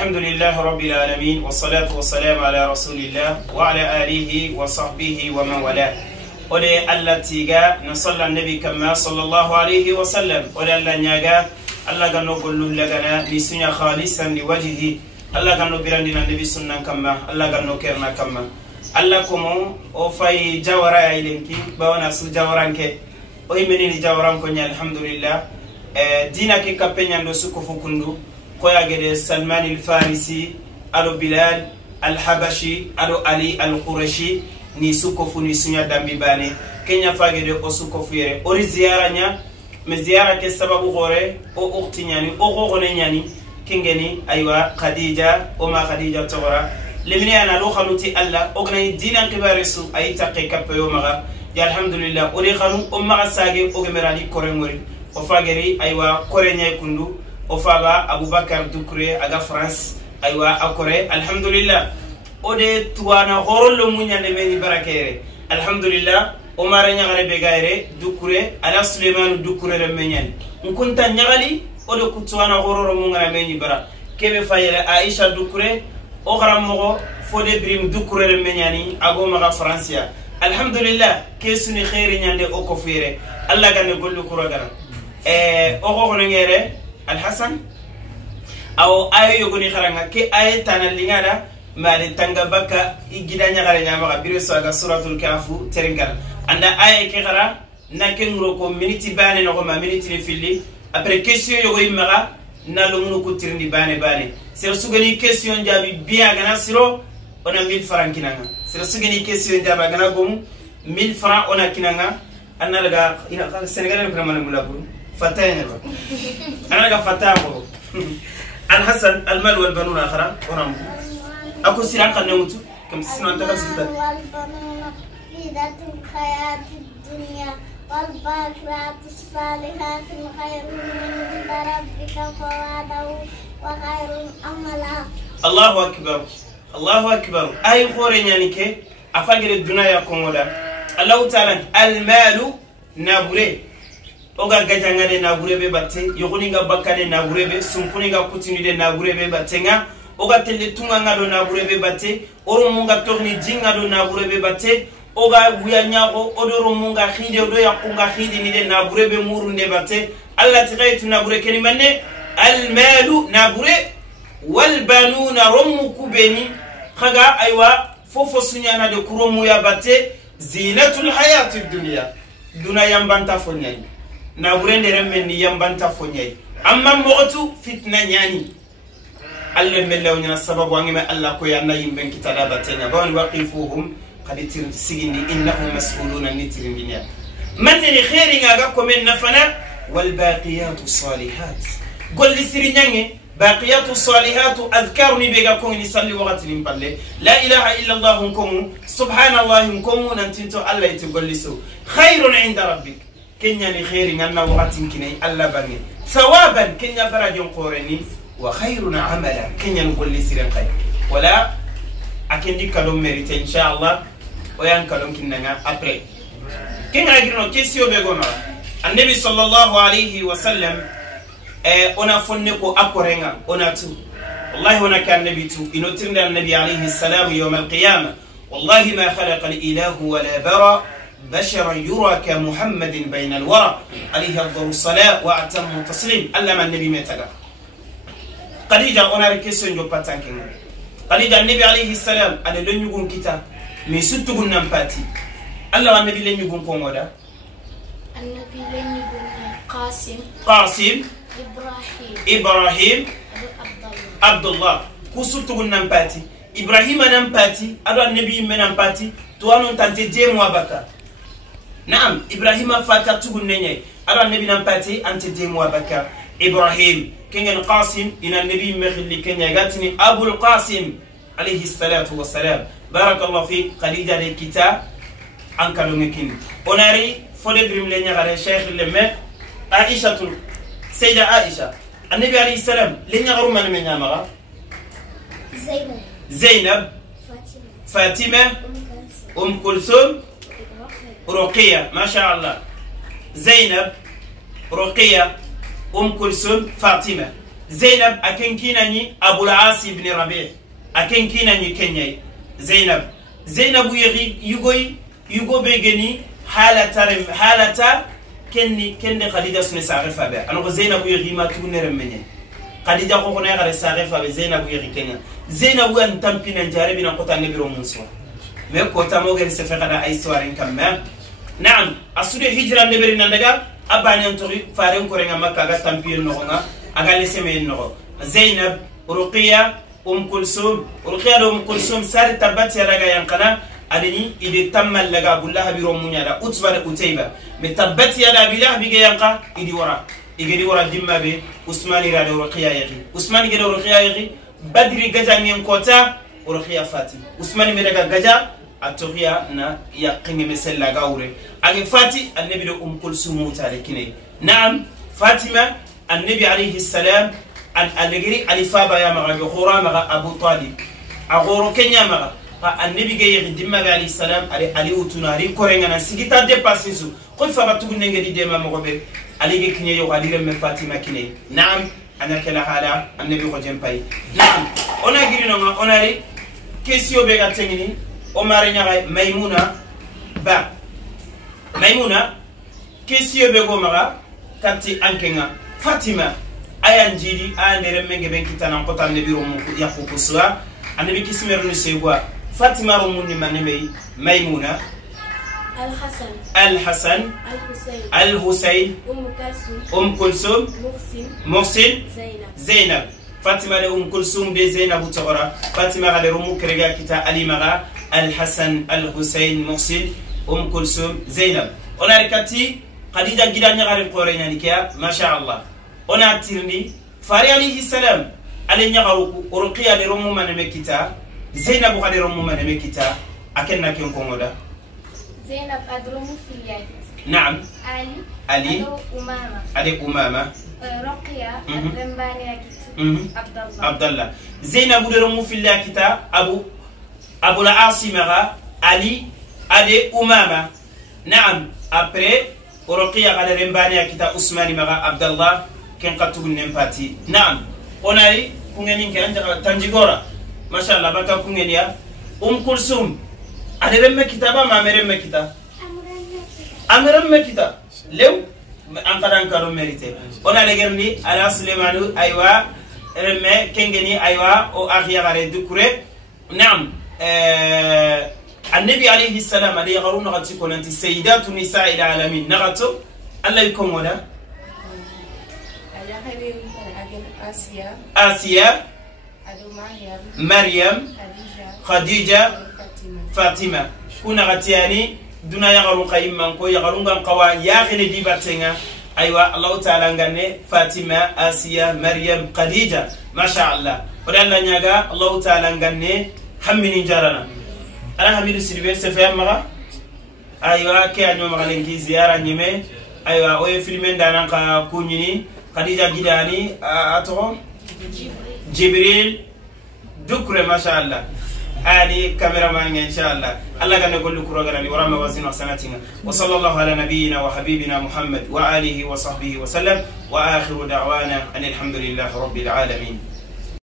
الحمد لله رب العالمين والصلاة والسلام على رسول الله وعلى آله وصحبه ومن والاه. ولي الله تيجا نصلى النبي كما صلى الله عليه وسلم. ولي الله نيجا الله كانوا كل لجنا لسنة خالصا لوجهه. الله كانوا بيرندنا النبي سنة كما الله كانوا كرنا كما. الله كمو أوفاي جوارا إلينكي باونا سو جوارانك. ويمني جوارانك الحمد لله. دينك كابين يندو سكوفو كندو. koya gede Salman al-Farisi alo Bilal al-Habashi alo Ali al-Qurashi ni sukofu ni sunya dambi bane kenya fagede o sukofu yere ori ziyaranya me ziyara ke sababu gore o ukti nyani o gogone nyani kingeni aywa Khadija o ma Khadija tawara lemini ana lo khanuti Allah o gna dinan kibarisu ay taqe kappe yo maga ya alhamdulillah ori khanu o maga sage o gemerani kore ngori o fageri aywa kore nyay kundu Ofaga Abubakar Dukure aga France aywa akore alhamdulillah ode tuwana horolo munya ne meni barakere alhamdulillah Omar nyagare begaire Dukure ala Suleiman Dukure remenyan nkunta nyagali ode kutuwana hororo munga meni bara kebe fayere Aisha Dukure o garamogo fode brim Dukure remenyani ago maga Francia alhamdulillah kesuni khairi nyande o ko fere Allah ganne gollu kuragara o go ngere الحسن أو أي يقولي خرجنا كي أي تنالينا ما لتنجا بكا يجدنا غيرنا ما بيرسوا على سورة الكهف ترينكر عند أي كخرا نكين روكو منيتي باني نقوم منيتي نفيلي أبري كيسيو يقولي مغا نالومنو كتيرني باني سيرسوغني كيسيو جابي بيا غنا سيرو أنا 1000 فرنك كنانا سيرسوغني كيسيو جابا غنا قوم 1000 فرنك أنا كنانا أنا لقى إلى السنغال نقول ما نقول فتاين أنا قا فتاة الحسن المال والبنون آخر ورم أكو سيران قد نموت كم سنة أنت كسبت والبنون زينة الحياة الدنيا والباقيات الصالحات خير عند ربك ثوابا وخير أملا الله أكبر الله أكبر أي خورين يعني كي أفجر الدنيا كمودا الله تعالى المال نابوري oga gajanga de nagurebe batte yogoni ga bakade nagurebe sumpuni ga kutini de nagurebe battenga oga telle tunga ngado nagurebe batte oro munga torni jinga do nagurebe batte oga buyanyago odoro munga khide do yakunga khidi ni de nagurebe murunde batte Allah tigaitu nagure kelimanne al malu nagure wal banuna rumu kubeni khaga aywa fofo sunyana de kuromu ya batte zinatul hayatid dunya duna yambanta fonyani na burende remmen ni yambanta fonyay amma motu fitna nyani alle melaw nyana sababu ngime alla ko yanna yimben kitada batena bawni waqifuhum qaditir sigindi innahum mas'uluna nitirindina man ni khairi ngaga ko men nafana wal baqiyatu salihat gol lisirignange baqiyatu salihat adhkarni bega ko ni salli waqti lim palle la ilaha illa allah kum subhanallahi kum nantinto alla itgollisu khairun inda rabbik كنيا لخير نانا وقتين كني الله بني ثوابا كنيا فرجون قرني وخيرنا عملا كنيا نقول لي سيرن خير ولا أكيد كلام مريت إن شاء الله ويان كلام كنا أبري كنا نقولنا كيسيو بيجونا النبي صلى الله عليه وسلم أنا فنكو أكورنا أنا تو والله هنا كان نبي تو إنه ترنا النبي عليه السلام يوم القيامة والله ما خلق الإله ولا برا بشرا يرى كمحمد بين الورى عليه أفضل الصلاة وأتم التسليم ألا النبي متى قديجة أنا ركيسون جو باتانكين قديجة النبي عليه السلام أنا لن يكون كتاب من ستقول نمباتي ألا النبي لن يكون كومودا النبي لن يكون قاسم إبراهيم عبد الله كوسطقول نمباتي إبراهيم نمباتي ألا النبي من نمباتي توانون تنتجي موابكا نعم إبراهيم فاتا تقول نيني أرى النبي نمباتي أنت ديموا بكر إبراهيم كان القاسم إن النبي مخلي كان يغاتني أبو القاسم عليه الصلاة والسلام بارك الله فيك خديجة الكتاب أنك لنكين وناري فلدرم لنيا غير الشيخ اللي عائشة سيدة عائشة النبي عليه السلام لنيا غير من يامرا زينب فاطمة أم كلثوم رقية ما شاء الله زينب رقية كلثوم فاطمة Zainab aken kinani Abul As ibn Rabi' aken kinani Kenyai Zainab yugo begeni halata kenni Khadija sunne saqifa be ano Zainab yegi ma tunere menye Khadija ko ko ne gare saqifa be Zainab yegi Kenya Zainab an tampina jarabi na kota nebiro muso me kota mo gari se fekada ay soaren kamma na'am asude hijra nebiri nandaga abani antori faren ko renga makka ga tampien no nga aga leseme no Zainab Ruqiya Kulsum sar tabbat ya daga yankana adini ide tammal laga Abdullah biro munyada Utba da Utayba me tabbat ya da bilah bige yanka idi wara dimma be Usmani ra da Ruqiya yaki Usmani ge da Ruqiya yaki Badri gaja nyen kota Ruqiya Fati Usmani me daga gaja atoria na yaqini mesela gaure agi Fati annabi da Kulsum mutale kine na'am Fatima annabi alayhi salam al-algiri alifaba ya maga khura maga Abu Talib agoro Kenya maga annabi ge yidimma alayhi salam ali utunari korenga na sigita dépasser su ko fa batu nenge di dema mo be ali ge kinye yo ali remme Fatima kine na'am ana kala hala annabi ko jempay na'am ona girino ma onari kesio be ga tengini o mare nyaga Maimuna kesio be go maga katti ankenga Fatima ayan jidi andere menge ben kitana ko tan de biro mu yakko kuswa annabi kismeru ni segwa Fatima rumuni manebe Maimuna Al-Hasan Al-Husayn Kulsum Muhsin Zainab Fatima de Kulsum de Zainab utawara Fatima gale rumu krega kita Ali maga Al-Hasan Al-Husayn Muhsin Kulsum Zainab onarikati Khadija gidanya gare qorenya nikia masha Allah ona tirni Fari alayhi salam ale nyagaru Ruqiya de rumu manebe kita Zainab gale rumu manebe kita akenna ken komoda Zainab adrumu filiyat نعم علي أمامة رقية رمباني عبد الله زينب رمو في الله كتا أبو العاصم علي أدي أمامة نعم أبري رقية على رمباني كتا عثمان مغا عبد الله كن قطب النمباتي نعم وناري كونغنين كان تنجيغورا ما شاء الله بكا كونغنيا كلثوم أدي رمي كتابا ما مرمي كتاب أمرم مكتا لو أنقذ أنكروا مريته أنا لقرني على سليمانو أيوة رمى كنجني أيوة أو أخي غريب ذكره نعم النبي عليه السلام عليه غرون نغتكون أنت سيدات نساء العالمين نغتو الله يكون ولا آسيا مريم خديجة فاطمة كنا غتياني duna yagaru qayimman ko yagarungan qawa yakhine dibatenga aywa Allah ta'ala ngane Fatima Asiya Maryam Khadija masha Allah wadalla nyaga Allah ta'ala ngane hammini jarana ana hamidu sirbe sefa maga aywa ke anyo magalenki ziyara nyime aywa o filmen danan ka kunyini Khadija gidani ato Jibril dukre masha Allah Ali cameraman إن شاء الله الله كان يقول لك رجلا ورمى وزن وسنتنا وصلى الله على نبينا وحبيبنا محمد وآله وصحبه وسلم وآخر دعوانا أن الحمد لله رب العالمين.